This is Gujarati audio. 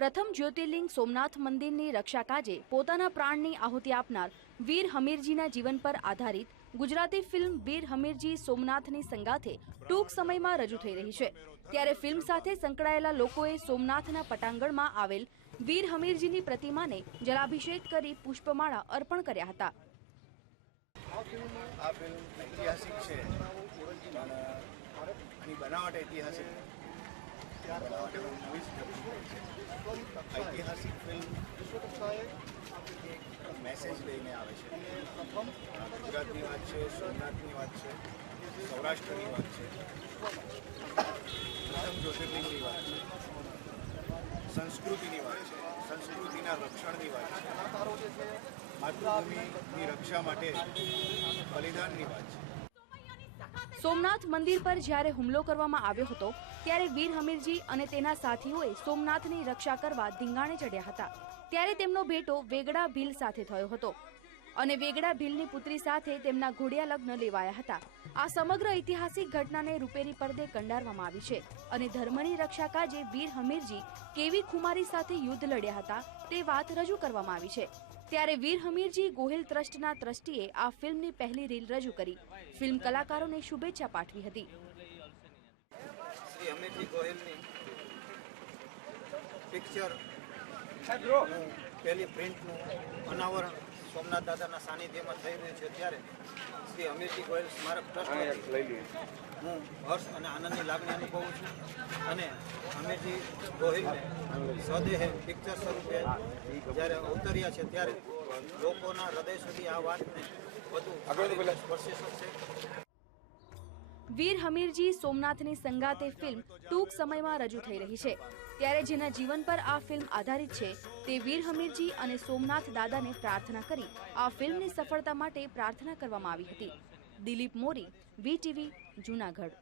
પ્રથમ જ્યોતિર્લિંગ સોમનાથ મંદિરની રક્ષા કાજે પોતાના પ્રાણની આહુતિ આપનાર વીર હમીરજીના જીવન પર આધારિત ગુજરાતી ફિલ્મ વીર હમીરજી સોમનાથની સંગાથે ટૂંક સમયમાં રજૂ થઈ રહી છે. ત્યારે ફિલ્મ સાથે સંકળાયેલા લોકોએ સોમનાથના પટાંગણમાં આવેલ વીર હમીરજીની પ્રતિમાને જલાભિષેક કરી પુષ્પમાળા અર્પણ કર્યા હતા. ઐતિહાસિક છે. બનાવટ ઐતિહાસિક. ઐતિહાસિક ફિલ્મ મેસેજ લઈને આવે છે. ગુજરાતની વાત છે, સોમનાથની વાત છે, સૌરાષ્ટ્રની વાત છે, પ્રથમ જ્યોતિર્લિંગની વાત છે, સંસ્કૃતિની વાત છે, સંસ્કૃતિના રક્ષણની વાત છે, માતૃભૂમિની રક્ષા માટે બલિદાનની વાત છે. સોમનાથ મંદિર પર જ્યારે હુમલો કરવામાં આવ્યો હતો, ત્યારે વીર હમીરજી અને તેના સાથીઓએ સોમનાથની રક્ષા કરવા ધીંગાણે ચડ્યા હતા. ત્યારે તેમનો ભેટો વેગડા ભીલ સાથે થયો હતો અને વેગડા ભીલની પુત્રી સાથે તેમના ઘોડિયા લગ્ન લેવાયા હતા. આ સમગ્ર ઐતિહાસિક ઘટનાને રૂપેરી પડદે કંડારવામાં આવી છે અને ધર્મની રક્ષા કાજે વીર હમીરજી કેવી ખુમારી સાથે યુદ્ધ લડ્યા હતા તે વાત રજૂ કરવામાં આવી છે. ત્યારે વીર હમીરજી ગોહિલ ટ્રસ્ટના ટ્રસ્ટીએ આ ફિલ્મની પહેલી રીલ રજૂ કરી. ફિલ્મ કલાકારોને શુભેચ્છા પાઠવી હતી. શ્રી અમિતજી ગોહિલની પિક્ચર પહેલી પ્રિન્ટનું અનાવરણ સોમનાથ દાદાના સાનિધ્યમાં થઈ રહ્યું છે ત્યારે શ્રી અમીરજી ગોયલ સ્મારક ટ્રસ્ટ હું હર્ષ અને આનંદની લાગણી અનુભવું છું અને અમીરજી ગોહિલને સ્વદેહે પિક્ચર સ્વરૂપે જ્યારે અવતર્યા છે ત્યારે લોકોના હૃદય સુધી આ વાતને વધુ સ્પર્શી શકશે. વીર હમીરજી સોમનાથની સંગાતે ફિલ્મ ટૂંક સમયમાં રજૂ થઈ રહી છે. ત્યારે જેના જીવન પર આ ફિલ્મ આધારિત છે, તે વીર હમીરજી અને સોમનાથ દાદાને પ્રાર્થના કરી આ ફિલ્મની સફળતા માટે પ્રાર્થના કરવામાં આવી હતી. દિલીપ મોરી વીટીવી જૂનાગઢ.